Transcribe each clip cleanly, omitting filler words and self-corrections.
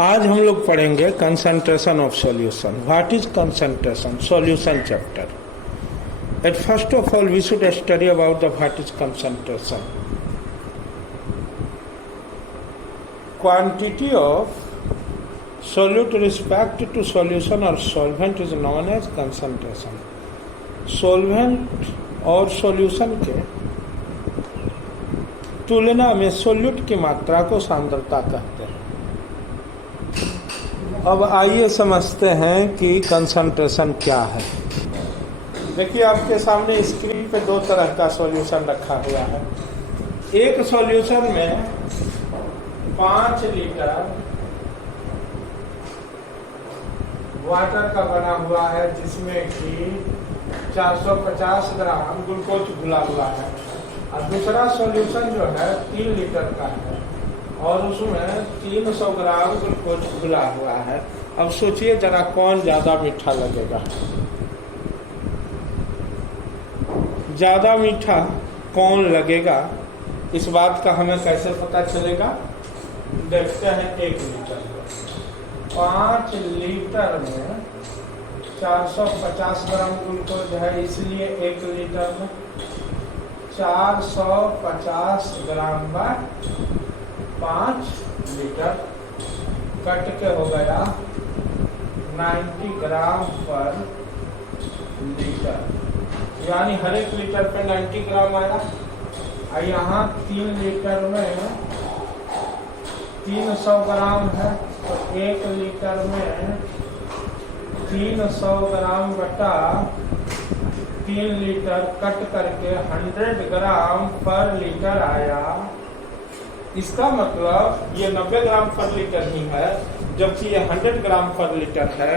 आज हम लोग पढ़ेंगे concentration of solution. What is concentration? Solution chapter. At first of all we should study about the what is concentration. Quantity of solute respect to solution or solvent is known as concentration। solvent और solution के तुलना में solute की मात्रा को सांद्रता कहते हैं। अब आइए समझते हैं कि कंसंट्रेशन क्या है। देखिए आपके सामने स्क्रीन पे दो तरह का सॉल्यूशन रखा हुआ है। एक सॉल्यूशन में 5 लीटर वाटर का बना हुआ है जिसमें कि 450 ग्राम ग्लूकोज घुला हुआ है, और दूसरा सॉल्यूशन जो है 3 लीटर का है और उसमें 300 ग्राम ग्लूकोज घुला हुआ है। अब सोचिए जरा कौन ज़्यादा मीठा लगेगा। ज़्यादा मीठा कौन लगेगा, इस बात का हमें कैसे पता चलेगा? देखते हैं 1 लीटर 5 लीटर में 450 ग्राम ग्लूकोज है, इसलिए 1 लीटर में 450 ग्राम बाय 5 लीटर कट के हो गया 90 ग्राम पर लीटर, यानी हर एक लीटर पे 90 ग्राम आया। और यहाँ 3 लीटर में 300 ग्राम है, तो 1 लीटर में 300 ग्राम बटा 3 लीटर कट करके 100 ग्राम पर लीटर आया। इसका मतलब ये 90 ग्राम पर लीटर ही है, जबकि ये 100 ग्राम पर लीटर है।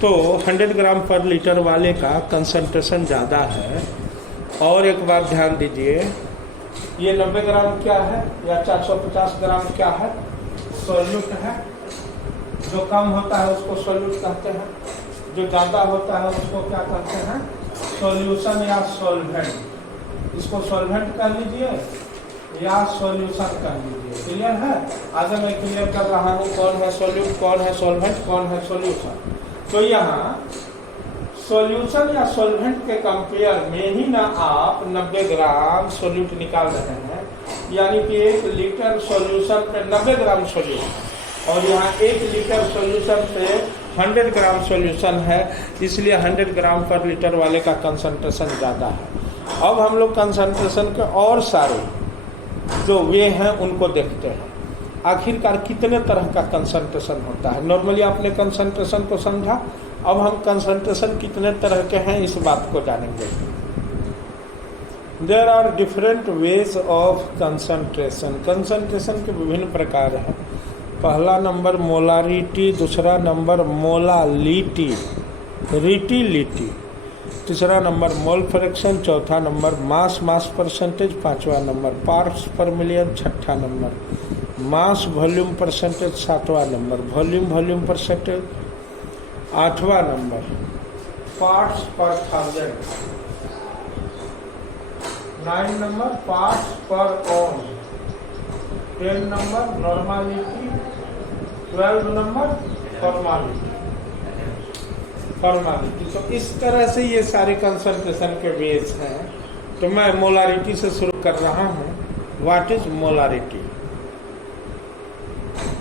तो 100 ग्राम पर लीटर वाले का कंसंट्रेशन ज़्यादा है। और एक बात ध्यान दीजिए, ये 90 ग्राम क्या है या 450 ग्राम क्या है? सॉल्यूट है। जो कम होता है उसको सॉल्यूट कहते हैं, जो ज़्यादा होता है उसको क्या कहते हैं? सॉल्यूशन या सॉल्वेंट। इसको सॉल्वेंट कह लीजिए या सॉल्यूशन कह लीजिए। क्लियर है? आगे मैं क्लियर कर रहा हूँ कौन है सॉल्यूट, कौन है सॉल्वेंट, कौन है सॉल्यूशन। तो यहाँ सॉल्यूशन या सॉल्वेंट के कंपेयर में ही ना आप 90 ग्राम सॉल्यूट निकाल रहे हैं, यानी कि 1 लीटर सॉल्यूशन पे 90 ग्राम सॉल्यूट, और यहाँ 1 लीटर सॉल्यूशन पे 100 ग्राम सॉल्यूशन है, इसलिए 100 ग्राम पर लीटर वाले का कंसंट्रेशन ज़्यादा है। अब हम लोग कंसंट्रेशन के और सारे जो वे हैं उनको देखते हैं। आखिरकार कितने तरह का कंसंट्रेशन होता है। नॉर्मली आपने कंसंट्रेशन को समझा, अब हम कंसंट्रेशन कितने तरह के हैं इस बात को जानेंगे। There are different ways of concentration. Concentration के विभिन्न प्रकार हैं। पहला नंबर मोलारिटी, दूसरा नंबर मोलालिटी, रीटिलिटी, तीसरा नंबर मोल फ्रैक्शन, चौथा नंबर मास परसेंटेज, पांचवा नंबर पार्ट्स पर मिलियन, छठा नंबर मास वॉल्यूम परसेंटेज, सातवां नंबर वॉल्यूम परसेंटेज, आठवां number parts per thousand, 9 number parts per ओन, 10 नंबर नॉर्मालिटी, 12 नंबर फॉर्मालिटी। तो इस तरह से ये सारे कंसंट्रेशन के बेस हैं। तो मैं मोलारिटी से शुरू कर रहा हूँ। What is molarity?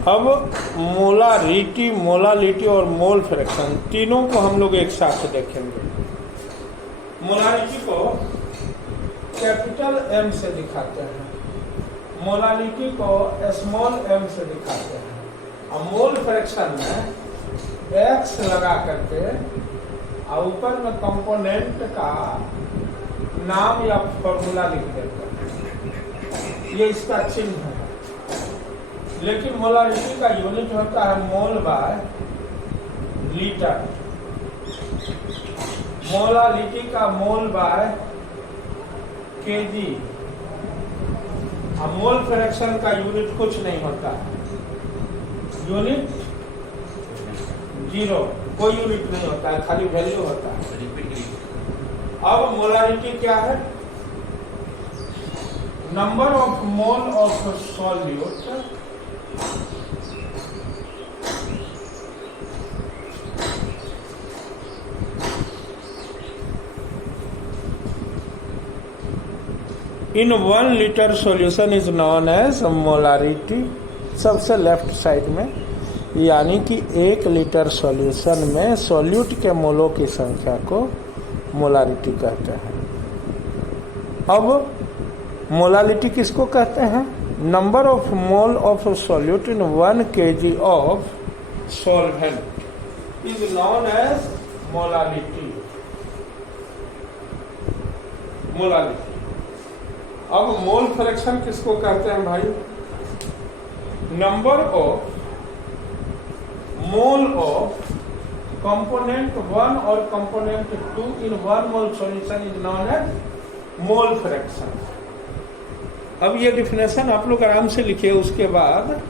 अब मोलालिटी और मोल फ्रैक्शन तीनों को हम लोग एक साथ देखेंगे। मोलारिटी को कैपिटल M से दिखाते हैं, मोलालिटी को स्मॉल m से दिखाते हैं, और मोल फ्रैक्शन में x लगा करके और ऊपर में कंपोनेंट का नाम या फॉर्मूला लिख देते हैं। ये इसका चिन्ह है। लेकिन मोलारिटी का यूनिट होता है मोल बाय लीटर। मोलालिटी का मोल बाय केजी। और मोल फ्रैक्शन का यूनिट कुछ नहीं होता है, यूनिट 0, कोई यूनिट नहीं होता है, खाली वैल्यू होता है। अब मोलारिटी क्या है? number of mole of solute in 1 litre solution is known as molarity, सबसे लेफ्ट साइड में, यानी कि 1 लीटर सॉल्यूशन में सॉल्यूट के मोलों की संख्या को मोलारिटी कहते हैं। अब मोलालिटी किसको कहते हैं? Number of mole of solute in 1 kg of solvent is known as molality. Molality. अब मोल फ्रैक्शन किसको कहते हैं भाई? Number of mole of component 1 और component 2 in 1 mole solution is known as mole fraction. अब ये डिफिनेशन आप लोग आराम से लिखिए, उसके बाद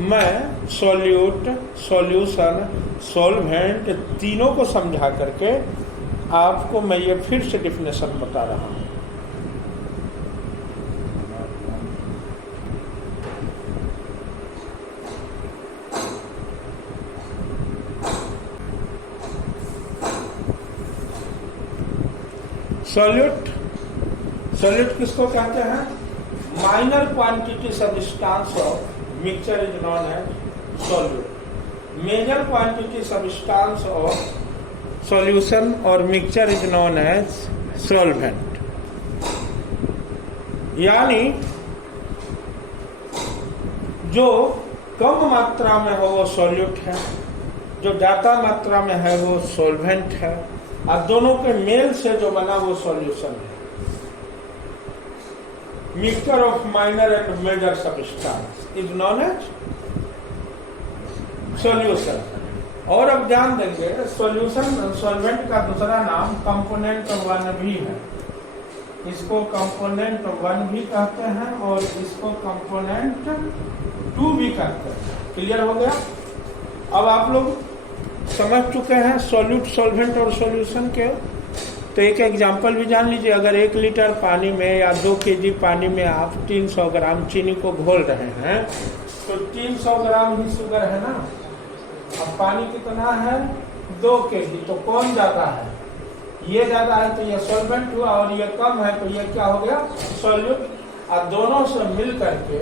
मैं सॉल्यूट, सॉल्यूशन, सॉल्वेंट तीनों को समझा करके आपको मैं ये फिर से डिफिनेशन बता रहा हूं। सॉल्यूट, सॉल्यूट किसको कहते हैं? Minor quantity substance of mixture is known as solute. Major quantity substance of solution और mixture is known as solvent. यानी जो कम मात्रा में हो वो सॉल्यूट है, जो ज्यादा मात्रा में है वो सॉल्वेंट है, और दोनों के मेल से जो बना वो सॉल्यूशन है। Mixture of minor and major substance is known as solution. और अब ध्यान देंगे, सॉल्यूशन, सॉल्वेंट का दूसरा नाम कंपोनेंट 1 भी है। इसको कंपोनेंट 1 भी कहते हैं और इसको कंपोनेंट 2 भी कहते हैं। क्लियर हो गया? अब आप लोग समझ चुके हैं सॉल्यूट, सॉल्वेंट और सॉल्यूशन के। तो एक एग्जांपल भी जान लीजिए। अगर 1 लीटर पानी में या 2 kg पानी में आप 300 ग्राम चीनी को घोल रहे हैं, तो 300 ग्राम ही शुगर है ना। अब पानी कितना है? 2 kg। तो कौन ज्यादा है? ये ज्यादा है तो ये सॉल्वेंट हुआ, और ये कम है तो ये क्या हो गया? सॉल्यूट। और दोनों से मिल करके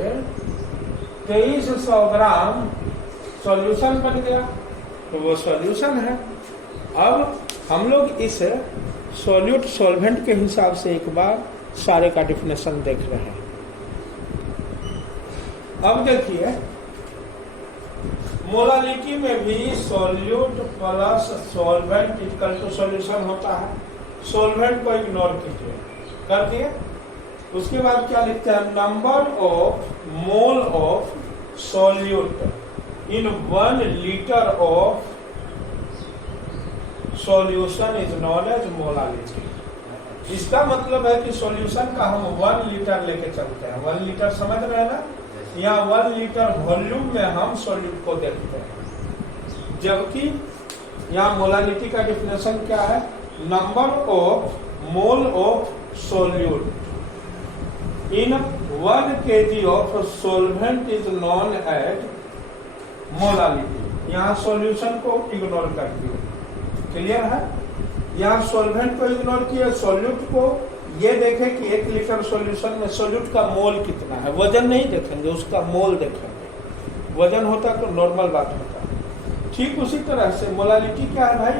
2300 ग्राम सॉल्यूशन बन गया, तो वो सॉल्यूशन है। अब हम लोग इस सॉल्यूट, सॉल्वेंट के हिसाब से एक बार सारे का डिफिनेशन देख रहे हैं। अब देखिए, मोलालिटी में भी solute plus solvent equal to solution होता है। सॉल्वेंट को इग्नोर कीजिए, कर दिए। उसके बाद क्या लिखते हैं? Number of mole of solute in 1 litre of solution is known as molality. इसका मतलब है कि सॉल्यूशन का हम 1 लीटर लेके चलते हैं। 1 लीटर समझ रहे हैं ना? यहाँ 1 लीटर वॉल्यूम में हम सॉल्यूट को देखते हैं, जबकि यहाँ मोलालिटी का डिफिनेशन क्या है? Number of mole of solute in 1 kg of solvent is known as molality. यहाँ सॉल्यूशन को इग्नोर कर दिए। क्लियर है? यहाँ सॉल्वेंट को इग्नोर किया, सॉल्यूट को ये देखें कि 1 लीटर सॉल्यूशन में सॉल्यूट का मोल कितना है। वजन नहीं देखेंगे, उसका मोल देखेंगे। वजन होता तो नॉर्मल बात होता। ठीक उसी तरह से मोलालिटी क्या है भाई?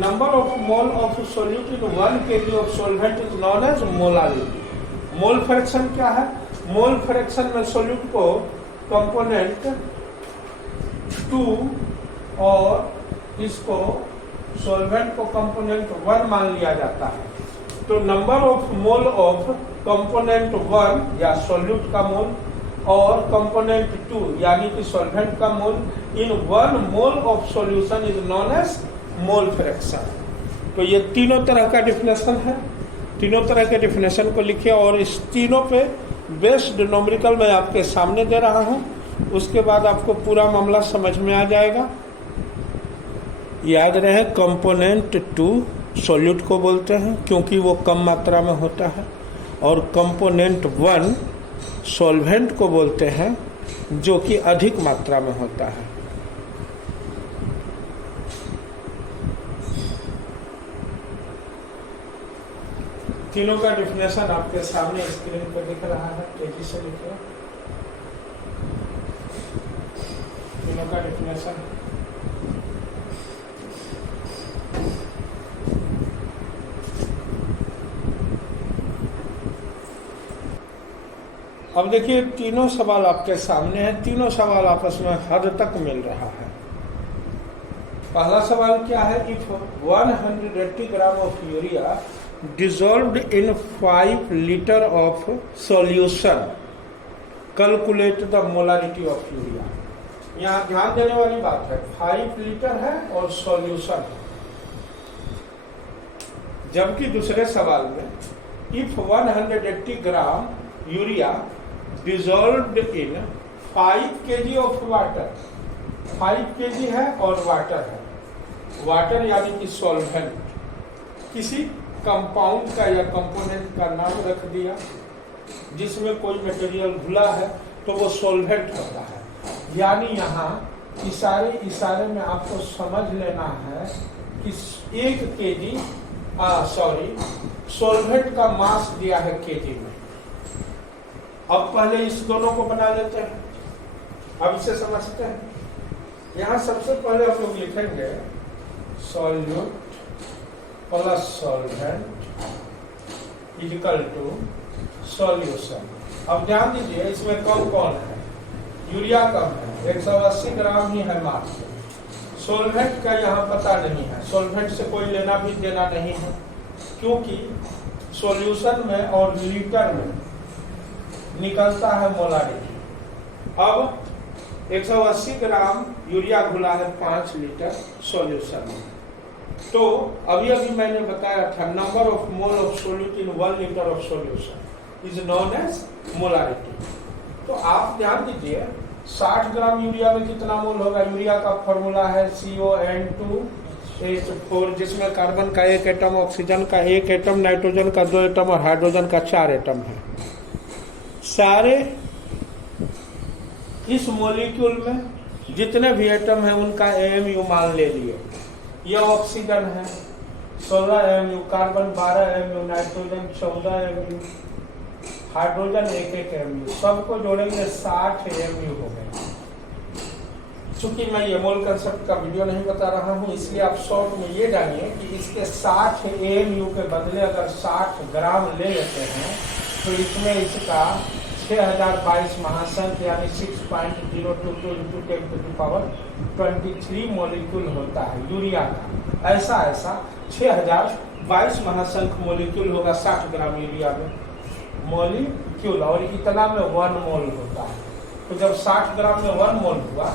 Number of mole of solute in 1 kg of solvent is known as molality. Mole fraction क्या है? मोल फ्रैक्शन में सॉल्यूट को कंपोनेंट 2 और इसको सॉल्वेंट को कंपोनेंट 1 मान लिया जाता है। तो number of mole of component 1 या सॉल्यूट का मोल और कंपोनेंट 2 यानी कि सॉल्वेंट का mole in 1 mole of solution is known as mole fraction. तो ये तीनों तरह का डिफिनेशन है। तीनों तरह के डिफिनेशन को लिखिए, और इस तीनों पे बेस्ड न्यूमेरिकल मैं आपके सामने दे रहा हूं। उसके बाद आपको पूरा मामला समझ में आ जाएगा। याद रहे, कंपोनेंट 2 सॉल्यूट को बोलते हैं क्योंकि वो कम मात्रा में होता है, और कंपोनेंट 1 सॉल्वेंट को बोलते हैं जो कि अधिक मात्रा में होता है। तीनों का डिफिनेशन आपके सामने स्क्रीन पर दिख रहा है, तेजी से लिखिए। तीनों का डिफिनेशन अब देखिए, तीनों सवाल आपके सामने हैं, तीनों सवाल आपस में हद तक मिल रहा है। पहला सवाल क्या है? If 180 gram of urea dissolved in 5 litre of solution, calculate the molarity of urea. यहाँ ध्यान देने वाली बात है, 5 लीटर है और सॉल्यूशन है। जबकि दूसरे सवाल में if 180 gram urea dissolved in 5 kg of water, 5 kg है और वाटर है। वाटर यानी कि सॉल्वेंट, किसी कंपाउंड का या कंपोनेंट का नाम रख दिया जिसमें कोई मटेरियल घुला है तो वो सॉल्वेंट होता है। यानी यहाँ इशारे में आपको समझ लेना है कि 1 kg सॉल्वेंट का मास दिया है केजी में। अब पहले इस दोनों को बना लेते हैं, अब इसे समझते हैं। यहाँ सबसे पहले हम लोग लिखेंगे solute plus solvent equal to solution. अब ध्यान दीजिए, इसमें कम कौन है? यूरिया कम है, 180 ग्राम ही है मात्र। सॉल्वेंट का यहाँ पता नहीं है, सॉल्वेंट से कोई लेना भी देना नहीं है, क्योंकि सॉल्यूशन में और लीटर में निकलता है मोलारिटी। अब 180 ग्राम यूरिया घुला है 5 लीटर सॉल्यूशन में, तो अभी मैंने बताया था number of mole of solute in 1 litre of solution is known as molarity. तो आप ध्यान दीजिए, 60 ग्राम यूरिया में कितना मोल होगा? यूरिया का फॉर्मूला है CON2H4, जिसमें कार्बन का 1 एटम, ऑक्सीजन का 1 एटम, नाइट्रोजन का 2 एटम और हाइड्रोजन का 4 एटम है। सारे इस मॉलिक्यूल में जितने भी एटम हैं उनका AMU मान ले लिए। यह ऑक्सीजन है 16 AMU, carbon 12 AMU, nitrogen 14 AMU, hydrogen 1 AMU, सबको जोड़ेंगे 60 AMU हो गए। चूंकि मैं ये मोल कंसेप्ट का वीडियो नहीं बता रहा हूँ, इसलिए आप शॉर्ट में ये जानिए कि इसके 60 AMU के बदले अगर 60 ग्राम ले लेते हैं तो इसमें इसका 6022 महासंख यानी 6.022 × 10⁻23 मॉलिक्यूल होता है यूरिया का। ऐसा 6022 महासंख मॉलिक्यूल होगा 60 ग्राम यूरिया में मॉलिक्यूल, और इतना में 1 मोल होता है। तो जब 60 ग्राम में 1 मोल हुआ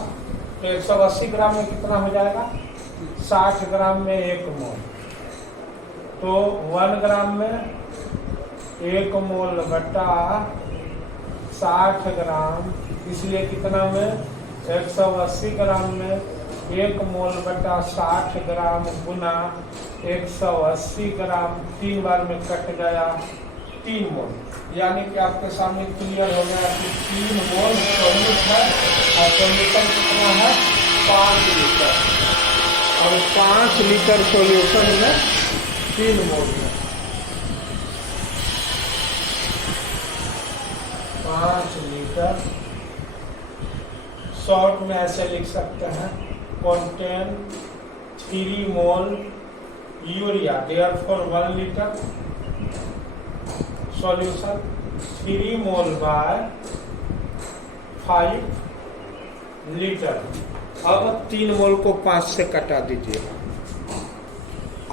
तो 180 ग्राम में कितना हो जाएगा? 60 ग्राम में 1 मोल, तो 1 ग्राम में 1 मोल बटा 60 ग्राम, इसलिए कितना में 180 ग्राम में 1 मोल बटा 60 ग्राम गुना 180 ग्राम, 3 बार में कट गया 3 मोल। यानी कि आपके सामने क्लियर हो गया कि 3 मोल सॉल्यूट है और सॉल्यूशन कितना है? 5 लीटर, और 5 लीटर सॉल्यूशन में 3 मोल है। 5 लीटर शॉर्ट में ऐसे लिख सकते हैं, कंटेन 3 मोल यूरिया, देयरफॉर 1 लीटर सॉल्यूशन 3 मोल बाय 5 लीटर। अब 3 मोल को 5 से कटा दीजिए,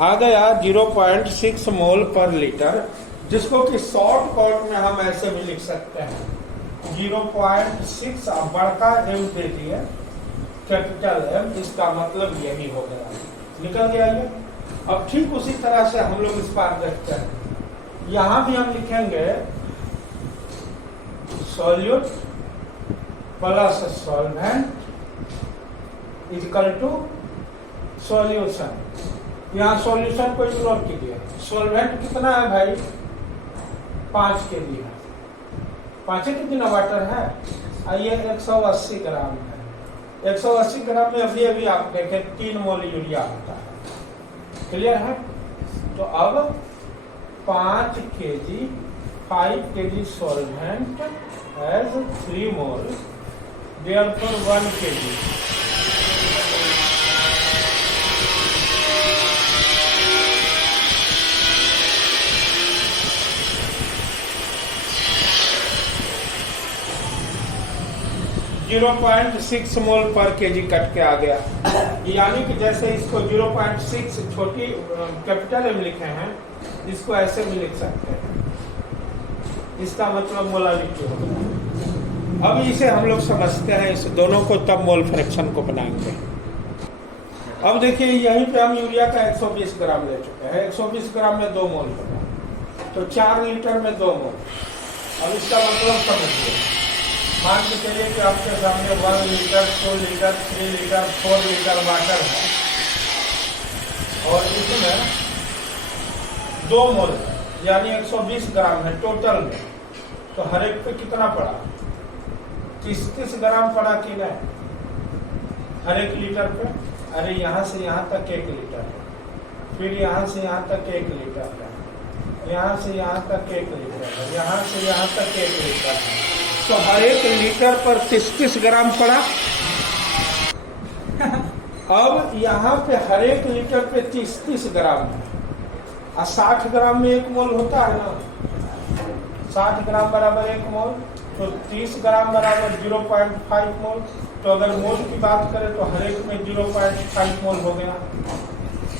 आ गया 0.6 मोल पर लीटर, जिसको कि शॉर्ट कट में हम ऐसे भी लिख सकते हैं 0.6। बड़का M दे दिए, कैपिटल M, इसका मतलब यही हो गया, निकल गया ये। अब ठीक उसी तरह से हम लोग इस बार देखते हैं, यहां भी हम लिखेंगे solute plus solvent equal to solution. यहाँ सॉल्यूशन को इग्नोर कीजिए, सॉल्वेंट कितना है भाई? 5 kg है, 5 kg ना वाटर है, आइए 180 ग्राम है। 180 ग्राम में अभी आप देखें 3 मोल यूरिया होता है, क्लियर है? तो अब 5 kg 5 kg solvent as 3 mole, therefore 1 kg. 0.6 मोल पर केजी कट के आ गया। यानी कि जैसे इसको 0.6 छोटी कैपिटल एम लिखे हैं, इसको ऐसे भी लिख सकते हैं। इसका मतलब मोलालिटी होगा। अब इसे हम लोग समझते हैं, इस दोनों को तब मोल फ्रैक्शन को बनाएंगे। अब देखिए यहीं पे हम यूरिया का 120 ग्राम ले चुके हैं। 120 ग्राम में 2 मोल होगा, तो 4 लीटर में 2 मोल। अब इसका मतलब समझिए, मान के चलिए कि आपके सामने 1 litre 2 litre 3 litre 4 litre water है और इसमें 2 मोल है, यानी 120 ग्राम है टोटल में। तो हर एक पे कितना पड़ा? 30 ग्राम पड़ा कि नहीं हर एक लीटर पे? अरे यहाँ से यहाँ तक 1 लीटर है, फिर यहाँ से यहाँ तक 1 लीटर है, यहाँ से यहाँ तक 1 लीटर है, यहाँ से यहाँ तक 1 लीटर है। तो हर एक लीटर पर 30 ग्राम पड़ा। अब यहाँ पे हर एक लीटर पे 30 ग्राम है और 60 ग्राम में 1 मोल होता है ना। 60 ग्राम बराबर 1 मोल, तो 30 ग्राम बराबर 0.5 मोल। तो अगर मोल की बात करें तो हर एक में 0.5 मोल हो गया।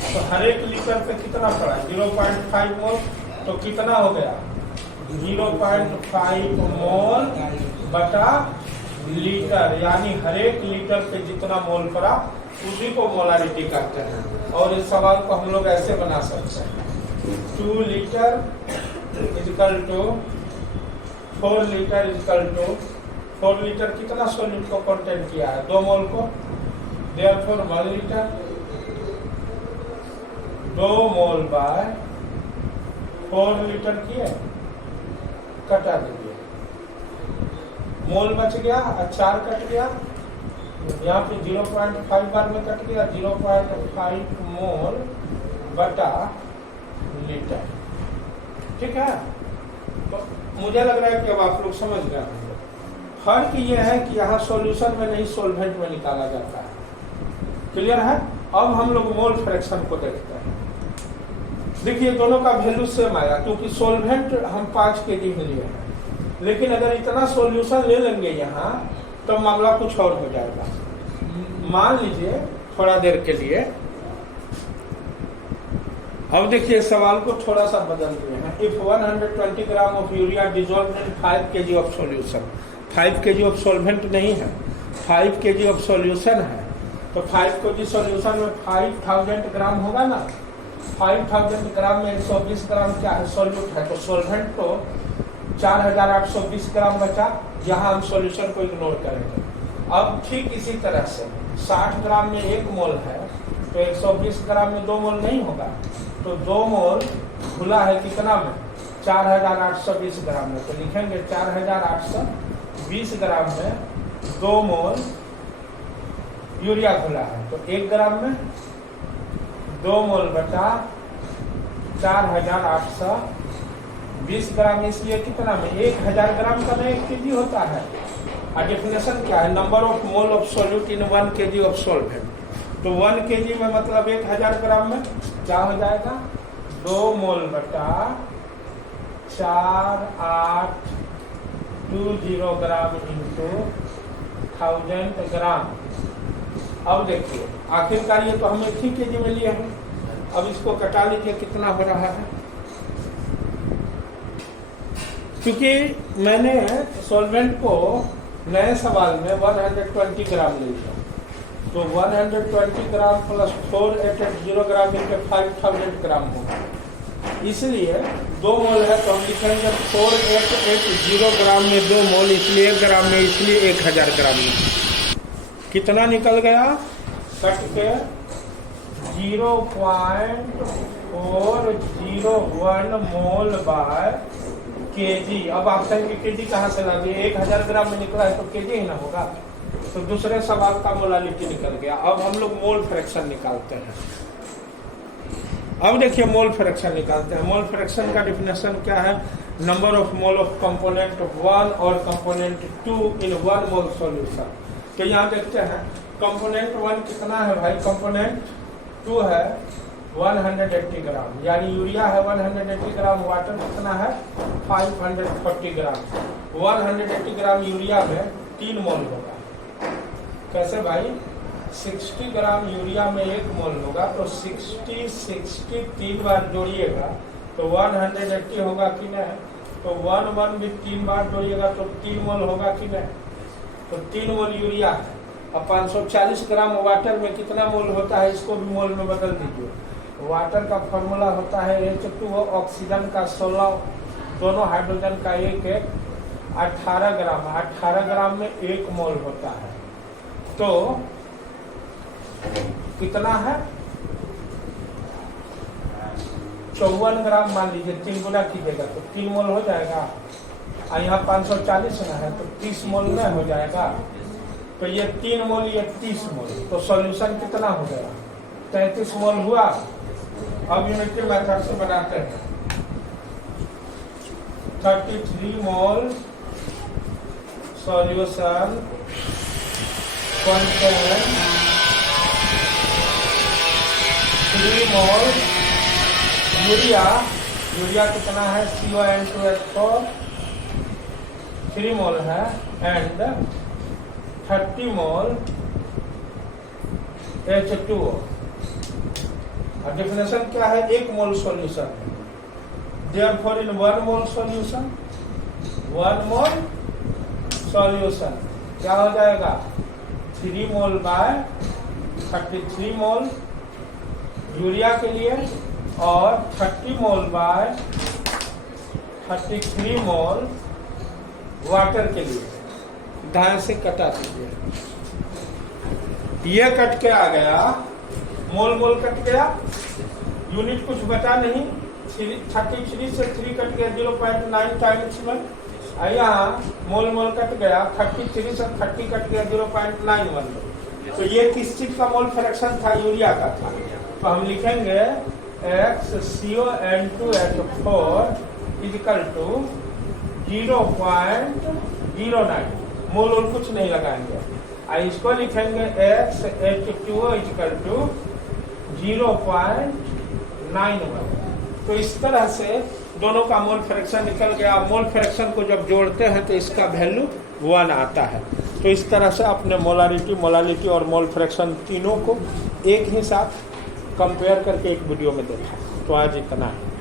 तो हर एक लीटर पे कितना पड़ा? 0.5 मोल। तो कितना हो गया? 0.5 मोल बटा लीटर, यानी हर एक लीटर पे जितना मोल पड़ा उसी को मोलारिटी कहते हैं। और इस सवाल को हम लोग ऐसे बना सकते हैं, 2 litre equal to 4 litre equal to 4 litre कितना सॉल्यूट को कंटेन किया है? 2 मोल को, therefore 1 litre 2 mole by 4 litre किए, कटा दीजिए, मोल बच गया और 4 कट गया। यहाँ पे 0.5 बार में कट गया, 0.5 मोल बटा लीटर। ठीक है, तो मुझे लग रहा है कि अब आप लोग समझ गए होंगे। फर्क ये है कि यहाँ सॉल्यूशन में नहीं सॉल्वेंट में निकाला जाता है। क्लियर है? अब हम लोग मोल फ्रैक्शन को देखते हैं। देखिए दोनों का वैल्यू सेम आया, क्योंकि सॉल्वेंट हम 5 kg में लिए हैं। लेकिन अगर इतना सॉल्यूशन ले लेंगे यहाँ तो मामला कुछ और हो जाएगा। मान लीजिए थोड़ा देर के लिए, अब देखिए सवाल को थोड़ा सा बदल दिए हैं। If 120 gram of urea dissolve in 5 kg of solution, 5 kg of solvent नहीं है, 5 kg ऑफ सॉल्यूशन है। तो 5 kg सॉल्यूशन में 5000 ग्राम होगा ना। 5000 ग्राम में 120 ग्राम क्या है? सॉल्यूट है। तो सॉल्वेंट तो 4820 ग्राम बचा, यहाँ हम सॉल्यूशन को इग्नोर करेंगे। अब ठीक इसी तरह से 60 ग्राम में 1 मोल है, तो 120 ग्राम में 2 मोल नहीं होगा। तो 2 मोल खुला है कितना में? 4820 ग्राम में। तो लिखेंगे 4820 ग्राम में 2 मोल यूरिया खुला है। तो 1 ग्राम में 2 मोल बटा 4820 ग्राम, इसलिए कितना में? 1000 ग्राम का 1 kg होता है। और डेफिनेशन क्या है? Number of mole of solute in 1 kg of solvent. तो 1 kg में मतलब 1000 ग्राम में क्या हो जाएगा? 2 मोल बटा 4820 ग्राम इंटू 1000 ग्राम। अब देखिए आखिरकार ये तो हम 1 ही kg में लिए हैं। अब इसको कटा लीजिए, कितना हो रहा है? क्योंकि मैंने सॉल्वेंट को नए सवाल में 120 ग्राम ले लिया, तो 120 ग्राम प्लस 4880 ग्राम इंटू 5000 ग्राम होगा। इसलिए 2 मोल है, तो हम लिखेंगे 4880 ग्राम में 2 मोल, इसलिए 1 ग्राम में, इसलिए 1000 ग्राम में कितना निकल गया? कट के 0.401 मोल बाय केजी। अब आप कहेंगे केजी कहाँ से ला दिए? 1000 ग्राम में निकला है तो केजी ही ना होगा। तो दूसरे सवाल का मोलालिटी निकल गया। अब हम लोग मोल फ्रैक्शन निकालते हैं। अब देखिए मोल फ्रैक्शन निकालते हैं। मोल फ्रैक्शन का डिफिनेशन क्या है? Number of mole of component 1 और कंपोनेंट 2 इन 1 मोल सॉल्यूशन। तो यहाँ देखते हैं कंपोनेंट 1 कितना है भाई? कंपोनेंट 2 है 180 ग्राम, यानी यूरिया है 180 ग्राम, वाटर कितना है 540 ग्राम। 180 ग्राम यूरिया में 3 मोल होगा। कैसे भाई? 60 ग्राम यूरिया में 1 मोल होगा, तो 60 3 बार जोड़िएगा तो 180 होगा कि नहीं? तो 1 भी 3 बार जोड़िएगा तो 3 मोल होगा कि नहीं? तो 3 मोल यूरिया है। अब 540 ग्राम वाटर में कितना मोल होता है, इसको भी मोल में बदल दीजिए। वाटर का फॉर्मूला होता है H2O, ऑक्सीजन का 16, दोनों हाइड्रोजन का 1 18 ग्राम। 18 ग्राम में 1 मोल होता है, तो कितना है? 54 ग्राम मान लीजिए, 3 गुना कीजिएगा तो 3 मोल हो जाएगा। और यहाँ 540 ना है तो 30 मोल में हो जाएगा। तो ये 3 मोल, ये 30 मोल, तो सॉल्यूशन कितना हो गया? 33 मोल हुआ। अब यूनिटी मेथड से बनाते हैं। 33 मोल सॉल्यूशन कंटेन 3 मोल यूरिया। यूरिया कितना है? CON2H4 3 मोल है, एंड 30 मोल H2O। और डेफिनेशन क्या है? 1 mole solution. Therefore in 1 mole solution, 1 mole solution क्या हो जाएगा? 3 मोल बाय 33 मोल यूरिया के लिए, और 30 मोल बाय 33 मोल वाटर के लिए। दाएं से कटा दीजिए, ये कट के आ गया, मोल मोल कट गया, यूनिट कुछ बचा नहीं। 33 से 3 कट गया 0.9 टाइम्स में। यहाँ मोल मोल कट गया, 33 से 30 कट गया 0.91 में। तो ये किस चीज का मोल फ्रैक्शन था? यूरिया का था। तो हम लिखेंगे XCON2H4 इक्वल टू 0.09, मोल और कुछ नहीं लगाएंगे। इसको लिखेंगे XH2O इक्वल टू 0.91। तो इस तरह से दोनों का मोल फ्रैक्शन निकल गया। मोल फ्रैक्शन को जब जोड़ते हैं तो इसका वैल्यू 1 आता है। तो इस तरह से अपने मोलालिटी और मोल फ्रैक्शन तीनों को एक ही साथ कंपेयर करके एक वीडियो में देखा। तो आज इतना है।